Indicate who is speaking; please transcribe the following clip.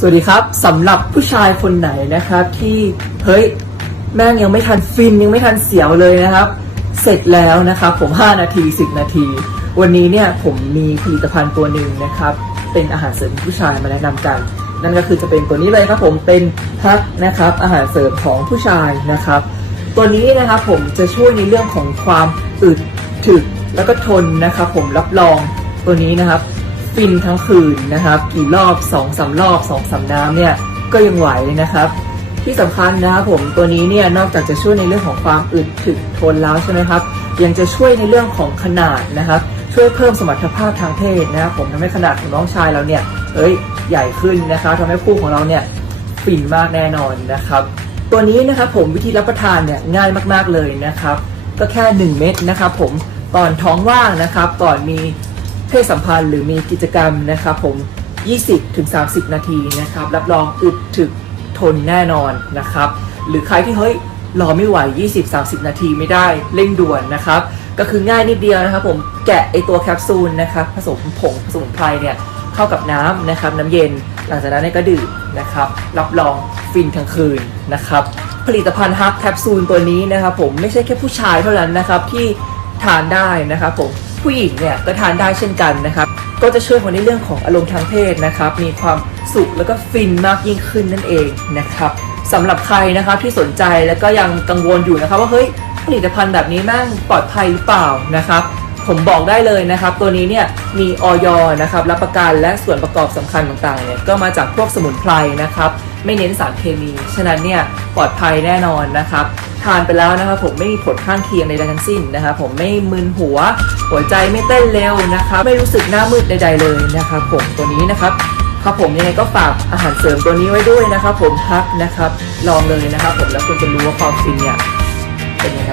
Speaker 1: สวัสดีครับสำหรับผู้ชายคนไหนนะครับ ที่เฮ้ยแม่งยังไม่ทันฟินยังไม่ทันเสียวเลยนะครับ เสร็จแล้วนะครับ ผม 5 นาที 10 นาที วันนี้เนี่ยผมมีผลิตภัณฑ์ตัวหนึ่งนะครับ เป็นอาหารเสริมผู้ชายมาแนะนำกัน นั่นก็คือจะเป็นตัวนี้เลยครับผมเป็นพักนะครับ อาหารเสริมของผู้ชายนะครับ ตัวนี้นะครับผมจะช่วยในเรื่องของความอึดถึกแล้วก็ทนนะครับ ผมรับรองตัวนี้นะครับ ฟินทั้งคืนนะครับ กี่รอบ2อสารอบ2อสาน้ำเนี่ยก็ยังไหวนะครับ ที่สำคัญนะครับผมตัวนี้เนี่ยนอกจากจะช่วยในเรื่องของความอึดถึกทนแล้วใช่ไหมครับ ยังจะช่วยในเรื่องของขนาดนะครับ ช่วยเพิ่มสมรรถภาพทางเพศนะครับผมทำให้ขนาดของน้องชายเราเนี่ยเอ้ยใหญ่ขึ้นนะครับทำให้คู่ของเราเนี่ยฟินมากแน่นอนนะครับ ตัวนี้นะครับผมวิธีรับประทานเนี่ยง่ายมากๆเลยนะครับ ก็แค่ 1 เม็ดนะครับผมก่อนท้องว่างนะครับ ก่อนมี เพศสัมพันธ์หรือมีกิจกรรมนะครับผม 20-30 นาทีนะครับรับรองอึดถึกทนแน่นอนนะครับหรือใครที่เฮ้ยรอไม่ไหว 20-30 นาทีไม่ได้เร่งด่วนนะครับ ก็คือง่ายนิดเดียวนะครับผมแกะไอตัวแคปซูลนะครับผสมผงผสมุนไพรเนี่ยเข้ากับน้ำนะครับน้ำเย็น หลังจากนั้นก็ดื่มนะครับรับรองฟินทั้งคืนนะครับผลิตภัณฑ์ฮักแคปซูลตัวนี้นะครับผมไม่ใช่แค่ผู้ชายเท่านั้นนะครับที่ทานได้นะครับผม ผู้หญิงเนี่ยก็ทานได้เช่นกันนะครับก็จะช่วยคนในเรื่องของอารมณ์ทางเพศนะครับ มีความสุขแล้วก็ฟินมากยิ่งขึ้นนั่นเองนะครับสำหรับใครนะครับที่สนใจแล้วก็ยังกังวลอยู่นะครับว่าเฮ้ยผลิตภัณฑ์แบบนี้แม่งปลอดภัยหรือเปล่านะครับ ผมบอกได้เลยนะครับ ตัวนี้เนี่ยมีออยนะครับรับประกันและส่วนประกอบสำคัญต่างๆเนี่ยก็มาจากพวกสมุนไพรนะครับ ไม่เน้นสารเคมี ฉะนั้นเนี่ยปลอดภัยแน่นอนนะครับ ทานไปแล้วนะครับผมไม่มีผลข้างเคียงใดๆทั้งสิ้นนะครับผมไม่มึนหัว หัวใจไม่เต้นเร็วนะครับไม่รู้สึกหน้ามืดใด ๆเลยนะครับผมตัวนี้นะครับครับผมยังไงก็ฝากอาหารเสริมตัวนี้ไว้ด้วยนะครับผมพักนะครับลองเลยนะครับผมแล้วคุณจะรู้ว่าความฟินเนี่ยเป็นยังไง